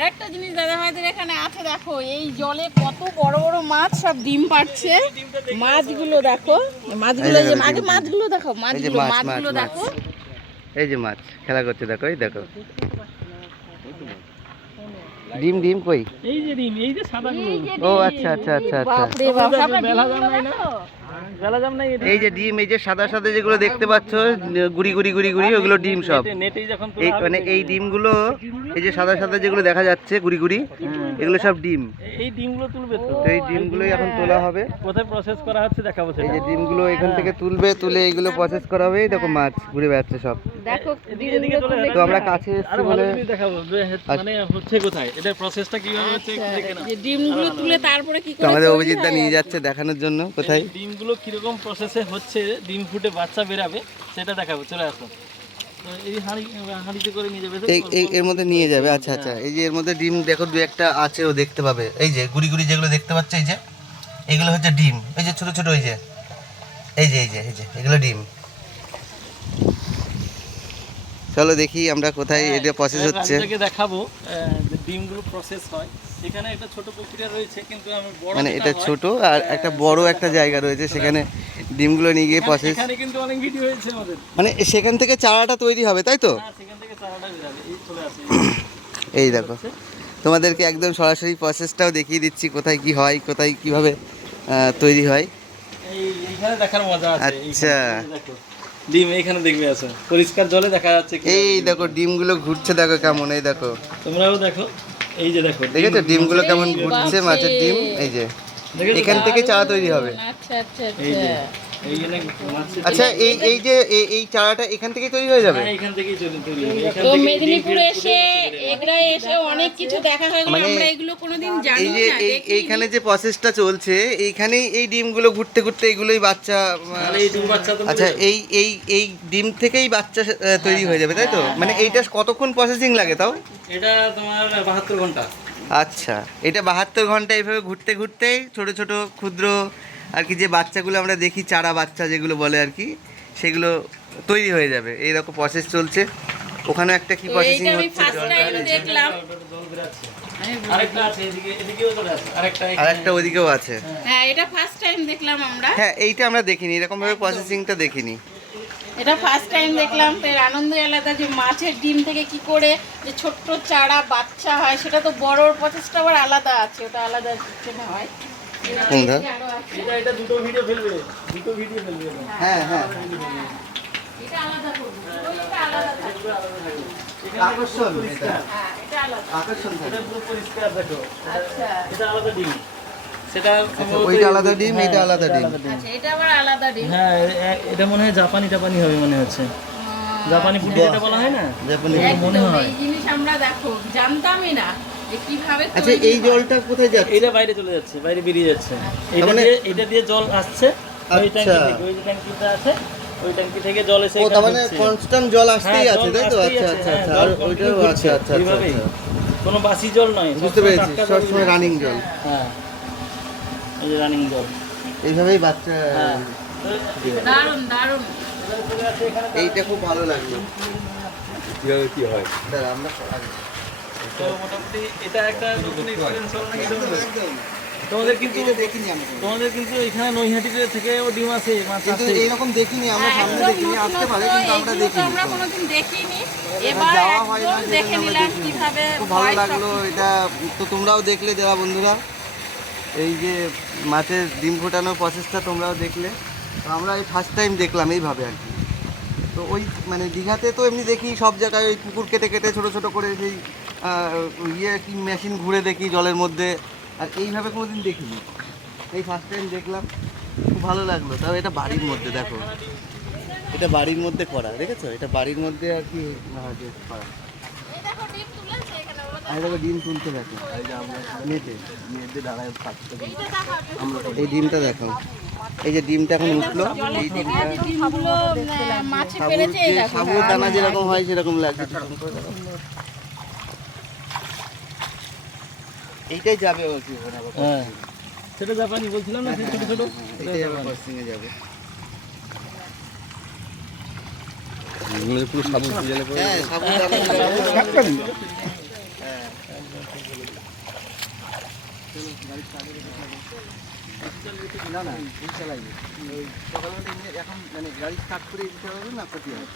আরেকটা জিনিস দাদা ভাইদের এখানে আছে, দেখো এই জলে কত বড় বড় মাছ সব ডিম পাড়ছে। মাছগুলো দেখো, মাছগুলো যে আগে মাছগুলো দেখো, মাছগুলো দেখো, এই যে মাছ খেলা করছে, দেখো এই দেখো ডিম ডিম কই, এই যে ডিম, এই যে সাদাগুলো। ও আচ্ছা আচ্ছা আচ্ছা আচ্ছা, বাপরে বাপ, আমরা বেলা ডিমগুলো জাম নাই না, দেখো। বেলা জাম নাই। এই যে ডিম, এই যে সাদা সাদা যেগুলো দেখতে পাচ্ছ গুড়ি গুড়ি গুড়ি গুড়ি, ওগুলো ডিম সব। নেটেই যখন এই মানে এই ডিমগুলো, এই যে সাদা সাদা যেগুলো দেখা যাচ্ছে গুড়ি গুড়ি, এগুলো সব ডিম। এই ডিমগুলো তুলবে তো, তো এই ডিমগুলোই এখন তোলা হবে। কোথায় প্রসেস করা হচ্ছে দেখাবো এই সেটা। যে ডিমগুলো এখান থেকে তুলবে, তুলে এইগুলো প্রসেস করা হবে। এই দেখো মাছ ঘুরে বেড়াচ্ছে সব। দেখো এদিকে চলে তো আমরা কাছে এসেছি আরো ভালো বলে করে দেখাবো মানে হচ্ছে কোথায়, এটা প্রসেসটা কিভাবে হচ্ছে একটু দেখে নাও। যে ডিমগুলো তুলে তারপরে কি তো করে আমাদের তৈরি অভিজিৎ দা হয়? নিয়ে যাচ্ছে দেখানোর জন্য কোথায়। ডিমগুলো কিরকম প্রসেসে হচ্ছে, ডিম ফুটে বাচ্চা বেরাবে সেটা দেখাবো, চলে আসো। তো এই হাঁড়িতে করে নিয়ে যাবে তো? এর মধ্যে নিয়ে যাবে। আচ্ছা আচ্ছা, এই যে এর মধ্যে ডিম দেখো দু একটা আছে, ও দেখতে পাবে। এই যে গুড়ি গুড়ি যেগুলো দেখতে পাচ্ছে, এই যে এগুলো হচ্ছে ডিম। এই যে ছোট ছোট, এই যে এই যে এই যে এই যে এগুলো ডিম। চলো দেখি আমরা কোথায় এটা প্রসেস হচ্ছে। আপনাদেরকে দেখাবো যে ডিমগুলো প্রসেস হয়। এখানে একটা ছোট প্রক্রিয়া রয়েছে, কিন্তু আমি বড় মানে যেটা এটা হয়, ছোট আর একটা বড় একটা জায়গা রয়েছে, সেখানে ডিমগুলো নিয়ে গিয়ে প্রসেস, এখানে কিন্তু অনেক ভিডিও হয়েছে আমাদের। মানে সেখান থেকে চারাটা তৈরি হবে, তাই তো? হ্যাঁ, সেখান থেকে চারাটা বেরাবে। এই চলে আসে, এই দেখো, তোমাদেরকে একদম সরাসরি প্রসেসটাও দেখিয়ে দিচ্ছি, কোথায় কি হয়, কোথায় কিভাবে তৈরি হয়। এইখানে দেখার মজা আছে। আচ্ছা, এইখানে দেখো ডিম, এইখানে দেখবে আছে পরিষ্কার জলে দেখা যাচ্ছে। এই দেখো ডিমগুলো ঘুরছে, দেখো কেমন, এই দেখো তোমরাও দেখো, এই যে দেখো দেখেছো ডিমগুলো কেমন ঘুরছে, মাছের ডিম। এই যে এখান থেকে চারা তৈরি হবে। আচ্ছা আচ্ছা এই যে আচ্ছা, এই জন্য মাছের আচ্ছা, এই এই যে এই চারাটা এখান থেকেই তৈরি হয়ে যাবে। হ্যাঁ, এখান থেকেই তৈরি হবে। এখান তো থেকে মেদিনীপুরে এসে এগরায় এসে অনেক কিছু দেখা হয়ে গেল, মানে আমরা এগুলো কোনোদিন জানি এই যে না, এইখানে যে প্রসেসটা চলছে, এইখানেই এই ডিমগুলো ঘুরতে ঘুরতে এগুলোই বাচ্চা। তাহলে এই ডিম বাচ্চা তো আচ্ছা, এই ডিম থেকেই বাচ্চা তৈরি হয়ে যাবে, তাই তো? মানে এইটা কতক্ষণ প্রসেসিং লাগে তাও? এটা তোমার 72 ঘন্টা। আচ্ছা, এটা 72 ঘন্টা এইভাবে ঘুরতে ঘুরতেই ছোট ছোট ক্ষুদ্র আর কি যে বাচ্চাগুলো আমরা দেখি, চারা বাচ্চা যেগুলো বলে আর কি, সেগুলো তৈরি হয়ে যাবে। এইরকম প্রসেস চলছে। ওখানে একটা কি তো প্রসেসিং এইটা আমি হচ্ছে, ফার্স্ট টাইম দেখলাম। আরেকটা আছে এদিকেও চলে আসে, আরেকটা আর একটা ওদিকেও আছে। হ্যাঁ, এটা ফার্স্ট টাইম দেখলাম আমরা, হ্যাঁ, এইটা আমরা দেখিনি, এরকম ভাবে প্রসেসিংটা দেখিনি। এটা ফার্স্ট টাইম দেখলাম। তো এর আনন্দই আলাদা, যে মাছের ডিম থেকে কি করে যে ছোট্ট চারা বাচ্চা হয়, সেটা তো বড়োর প্রসেসটা আবার আলাদা আছে, ওটা আলাদা সিস্টেমে হয়। কোনটা? আরো আছে। এটা দুটো ভিডিও ফেলবে, দুটো ভিডিও ফেলবে। হ্যাঁ হ্যাঁ, এটা আলাদা করবো, ওইটা আলাদা থাকবে। আকর্ষণ, এটা হ্যাঁ, এটা আলাদা। আকর্ষণ থাকে। এটা পুরো পরিষ্কার দেখো, আচ্ছা এটা আলাদা ডিম, সেটা আচ্ছা, ওইটা আলাদা ডিম, এইটা আলাদা ডিম। আচ্ছা, এটা আবার আলাদা ডিম। হ্যাঁ, এটা মনে হয় জাপানি হবে মনে হচ্ছে, জাপানি পুটি যেটা বলা হয় না, জাপানি। একদম এই জিনিস আমরা দেখো জানতামই না যে কিভাবে আচ্ছা, তৈরি এই হয়। জলটা কোথায় যাচ্ছে? এটা বাইরে চলে যাচ্ছে, বাইরে বেরিয়ে যাচ্ছে। এটা দিয়ে জল আসছে ওই আচ্ছা। ট্যাঙ্কি থেকে, ওই যে ট্যাঙ্কিটা আছে, ওই ট্যাঙ্কি থেকে জল এসে ও, এখানে তার মানে ঢুকছে। কনস্ট্যান্ট জল আসতেই হ্যাঁ, আছে, জল তাই তো? আসতেই আচ্ছা আছে, আচ্ছা হ্যাঁ, আচ্ছা, জল আর ওইটাও continue আচ্ছা ঘুরছে, আচ্ছা আচ্ছা এইভাবেই। আচ্ছা। কোনো বাসি জল নয়, বুঝতে সবসময় পেরেছি, টাটকা জল। সবসময় রানিং জল। হ্যাঁ, এই যে রানিং জল। এইভাবেই বাচ্চা। হ্যাঁ, দারুণ দারুণ। এবারে চলে আসে এখানে। এইটা খুব ভালো লাগলো। কিভাবে কি হয়? দাঁড়া, আমরা আগে। তো মোটামুটি এটা একটা নতুন এক্সপিরিয়েন্স হলো নাকি তোমাদের? একদম। তোমাদের কিন্তু এটা দেখিনি আমরা কোনোদিন। তোমাদের কিন্তু এখানে নৈহাটিতে থেকেও ডিম আছে, মাছ কিন্তু আছে। এইরকম দেখিনি আমরা, সামনে একদম দেখিনি, আসতে পারে নতুনত্ব, কিন্তু আমরা এগুলো তো দেখিনি। আমরা কোনোদিন দেখিনি। এবার যাওয়া হয় না, একদম সেজন্য দেখে আমরা নিলাম দেখিনি। কিভাবে খুব ভালো হয় লাগলো সবকিছু। এটা। তো তোমরাও দেখলে যারা বন্ধুরা, এই যে মাছের ডিম ফোটানোর প্রসেসটা তোমরাও দেখলে। তো আমরা এই ফার্স্ট টাইম দেখলাম এইভাবে আর কি। তো ওই মানে দীঘাতে তো এমনি দেখি সব জায়গায় ওই পুকুর কেটে কেটে ছোটো ছোটো করে সেই ইয়ে কি মেশিন ঘুরে দেখি জলের মধ্যে, আর এইভাবে কোনোদিন দেখিনি। এই ফার্স্ট টাইম দেখলাম, খুব ভালো লাগলো। তাও এটা বাড়ির মধ্যে, দেখো এটা বাড়ির মধ্যে করা, দেখেছো? এটা বাড়ির মধ্যে আর কি করা। এই দেখো ডিম তুলেছে এখানে, ওরা আর দেখো ডিম তুলতে দেখো, নেটে মেয়েদের দাঁড়ায় থাকতে হবে। এইটা দেখো, এই ডিমটা দেখো, এই যে ডিমটা এখন উঠলো, জলের এই থেকে ডিমটা যে ডিমগুলো মাছে সাবুর পেরেছে, এই দেখো। সাবুর দানা যেরকম হয় সেরকম লাগছে। এইটাই যাবে ও কি ওখানে আবার হ্যাঁ, সেটা জাপানি বলছিলাম না, সেই ছোট ছোট। এটাই আবার প্রসেসিংয়ে যাবে। পুরো সাবুন সিজনে করে হ্যাঁ, সাবুর দানা। হ্যাঁ, চলো গাড়ি চালিয়ে রেখে না না এই চালাইবে ওই সকালবেলা এমনি এখন মানে গাড়ি স্টার্ট করে দিতে হবে না ক্ষতি হয়